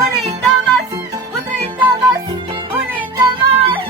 bonita más, bonita más, bonita más.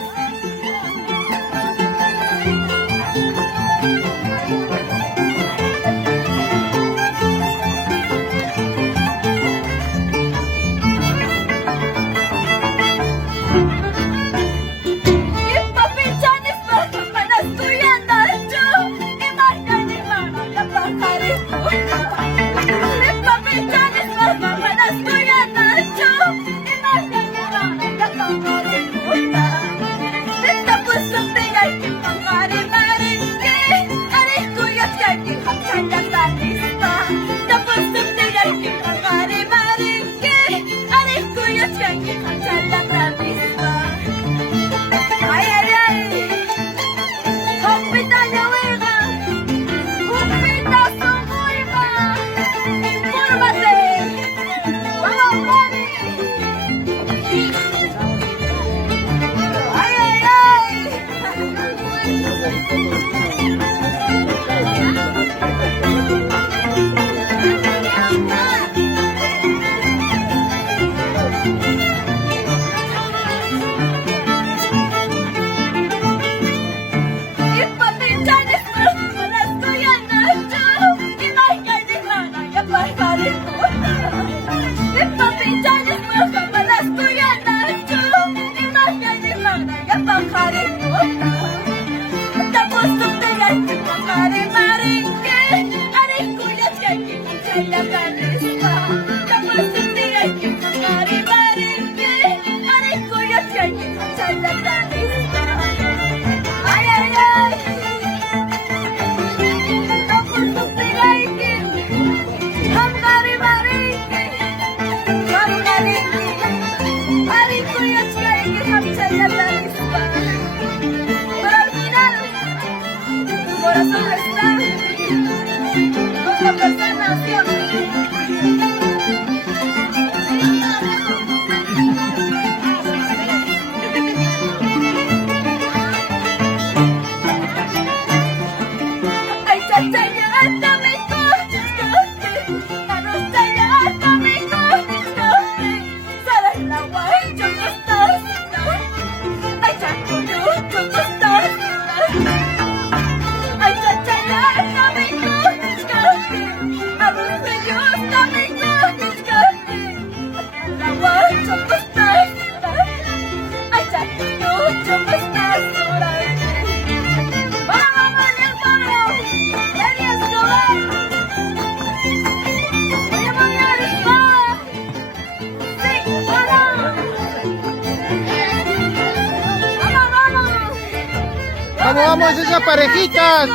¿Cómo vamos esas parejitas?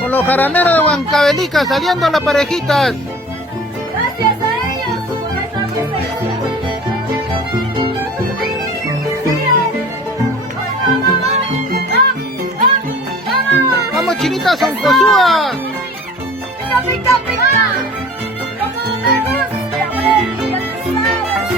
Con los jaraneros de Huancavelica saliendo las parejitas. Gracias a ellos por esta presencia. Vamos, chinitas, son cosúas. Pica, pica, pica. Como me gusta, güey, ya tú sabes.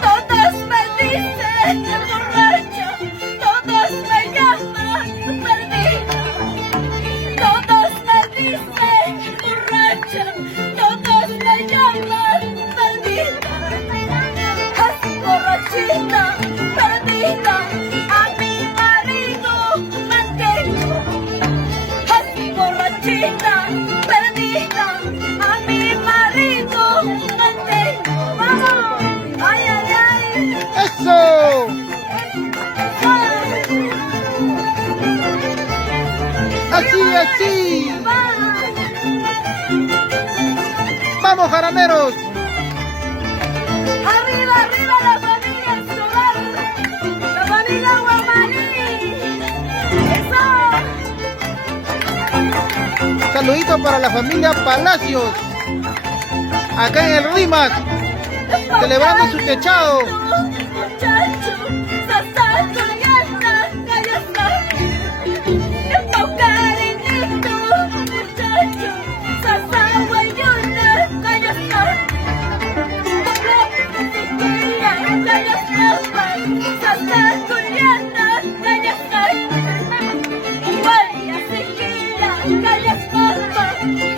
Todos me dicen borracha, todos me llaman perdida. Todos me dicen borracha, todos me llaman perdida. Así borrachita, perdida, a mi marido mantengo. Así borrachita, perdida, a mi marido mantengo. ¡Vamos! ¡Ay, ay, ay! ¡Eso! ¡Así, así! ¡Vamos, jaraneros! ¡Arriba, arriba la familia Escobar! ¡La familia Guamaní! ¡Eso! Saludito para la familia Palacios, acá en el Rimac, celebrando su techado. Muchacho, sasa, coñata, callasa. Esto cariñito, muchacho, sasa, guayona, callasa. Sasa, coñata, callasa. Guaya, sequila, calles palma,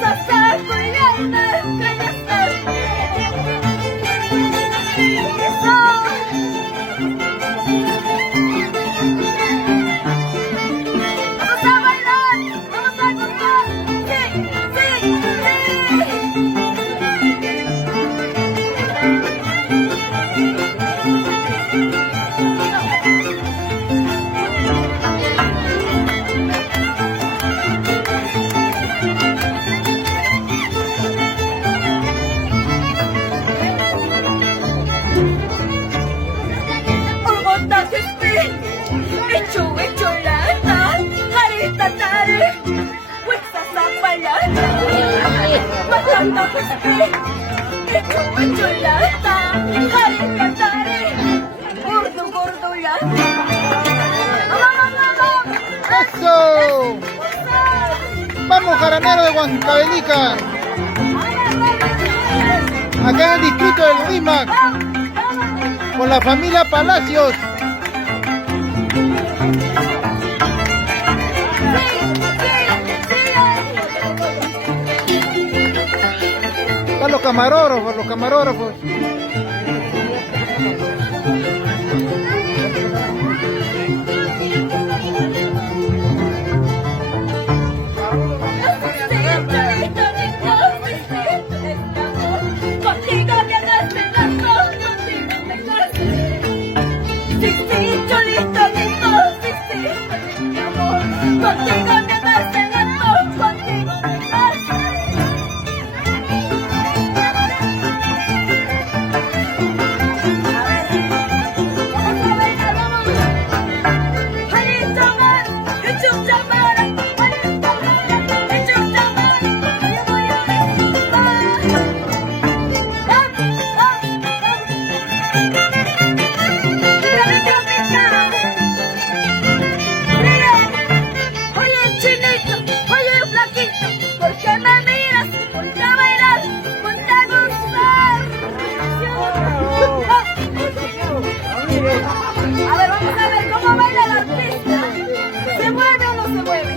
sasaco y llama, calles palma. Eso. Vamos a bailar, vamos a cantar, sí, sí, ¡Eso! ¡Vamos, jaraneros de Huancavelica! Acá en el distrito del Rímac, con la familia Palacios. Están los camarógrafos, los camarógrafos. Contigo me nace el amor, contigo me nace. A ver, vamos a bailar, vamos. Hay un chamar, hay un chamar, hay un chamar, hay un chamar. Yo voy a bailar. Oye chinito, oye flaquito, ¿por qué me miras? Ponte a bailar, ponte a gozar. A ver, vamos a ver cómo baila el artista. ¿Se mueve o no se mueve?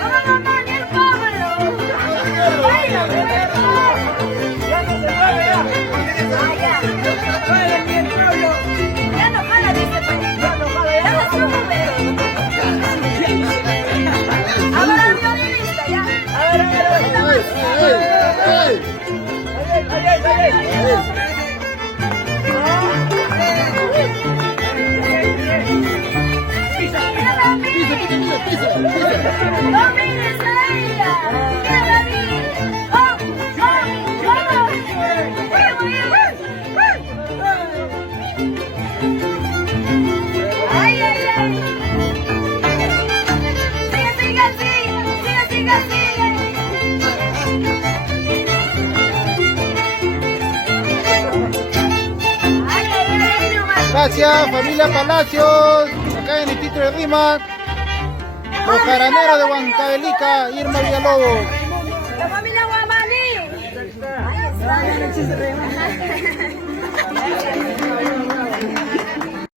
Vamos, mamá, ni el cómelo. Baila, bebé. Ya no se mueve, ya. Ya no jala, dice, pues. Ya no se mueve. A ver, al violinista, ya. A ver. No mires a ella. Mira, ay, ay, ay. Sigue, sigue. Gracias, familia Palacios. Acá en el distrito de Rímac. Los jaraneros de Huancavelica, Irma Villalobos. La familia Guamaní. Ahí está.